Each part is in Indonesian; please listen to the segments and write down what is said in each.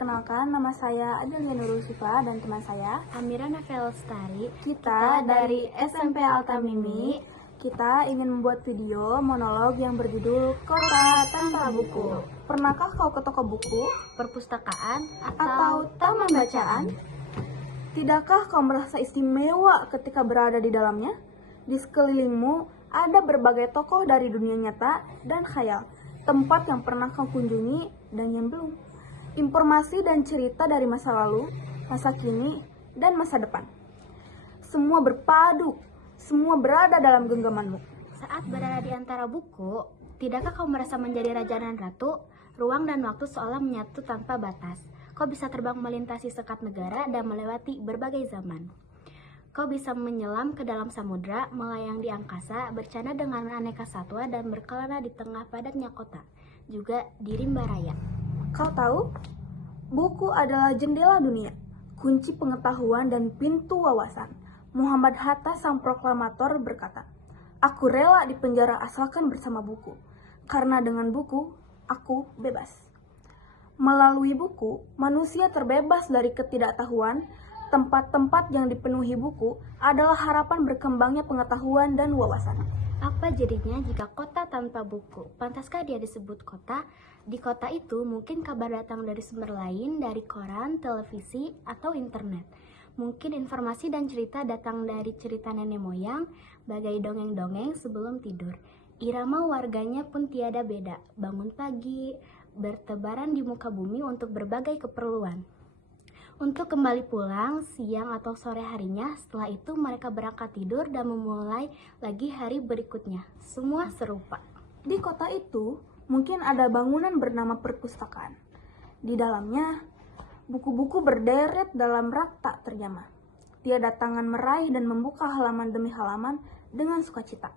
Perkenalkan, nama saya Adelia Nurul Sifa dan teman saya Amira Nafel Lestari. Kita dari SMP Alta Mimi. Kita ingin membuat video monolog yang berjudul Kota Tanpa Buku. Pernahkah kau ke toko buku, Perpustakaan atau taman bacaan? Tidakkah kau merasa istimewa ketika berada di dalamnya? Di sekelilingmu ada berbagai tokoh dari dunia nyata dan khayal, tempat yang pernah kau kunjungi dan yang belum. Informasi dan cerita dari masa lalu, masa kini, dan masa depan. Semua berpadu, semua berada dalam genggamanmu. Saat berada di antara buku, tidakkah kau merasa menjadi raja dan ratu? Ruang dan waktu seolah menyatu tanpa batas. Kau bisa terbang melintasi sekat negara dan melewati berbagai zaman. Kau bisa menyelam ke dalam samudra, melayang di angkasa, bercanda dengan aneka satwa, dan berkelana di tengah padatnya kota, juga di rimba raya. Kau tahu, buku adalah jendela dunia, kunci pengetahuan dan pintu wawasan. Muhammad Hatta sang proklamator berkata, "Aku rela dipenjara asalkan bersama buku, karena dengan buku, aku bebas." Melalui buku, manusia terbebas dari ketidaktahuan. Tempat-tempat yang dipenuhi buku adalah harapan berkembangnya pengetahuan dan wawasan. Apa jadinya jika kota tanpa buku? Pantaskah dia disebut kota? Di kota itu mungkin kabar datang dari sumber lain, dari koran, televisi, atau internet. Mungkin informasi dan cerita datang dari cerita nenek moyang, bagai dongeng-dongeng sebelum tidur. Irama warganya pun tiada beda, bangun pagi, bertebaran di muka bumi untuk berbagai keperluan. Untuk kembali pulang siang atau sore harinya, setelah itu mereka berangkat tidur dan memulai lagi hari berikutnya. Semua serupa. Di kota itu, mungkin ada bangunan bernama perpustakaan. Di dalamnya, buku-buku berderet dalam rak tak terjamah. Tiada tangan meraih dan membuka halaman demi halaman dengan sukacita.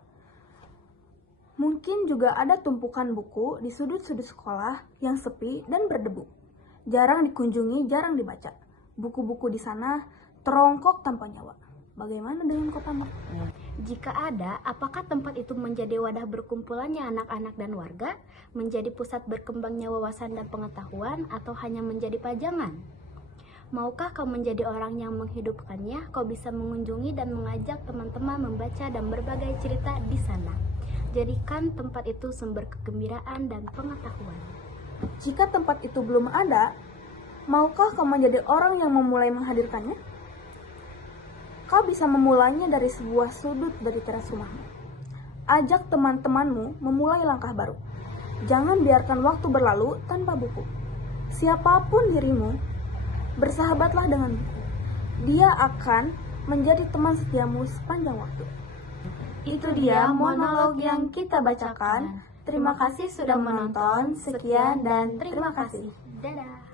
Mungkin juga ada tumpukan buku di sudut-sudut sekolah yang sepi dan berdebu. Jarang dikunjungi, jarang dibaca. Buku-buku di sana terongkok tanpa nyawa. Bagaimana dengan kotamu? Jika ada, apakah tempat itu menjadi wadah berkumpulannya anak-anak dan warga, menjadi pusat berkembangnya wawasan dan pengetahuan, atau hanya menjadi pajangan? Maukah kau menjadi orang yang menghidupkannya? Kau bisa mengunjungi dan mengajak teman-teman membaca dan berbagai cerita di sana. Jadikan tempat itu sumber kegembiraan dan pengetahuan. Jika tempat itu belum ada, maukah kau menjadi orang yang memulai menghadirkannya? Kau bisa memulainya dari sebuah sudut dari teras rumahmu. Ajak teman-temanmu memulai langkah baru. Jangan biarkan waktu berlalu tanpa buku. Siapapun dirimu, bersahabatlah dengan buku. Dia akan menjadi teman setiamu sepanjang waktu. Itu dia monolog yang kita bacakan. Terima kasih sudah menonton. Sekian dan terima kasih. Dadah.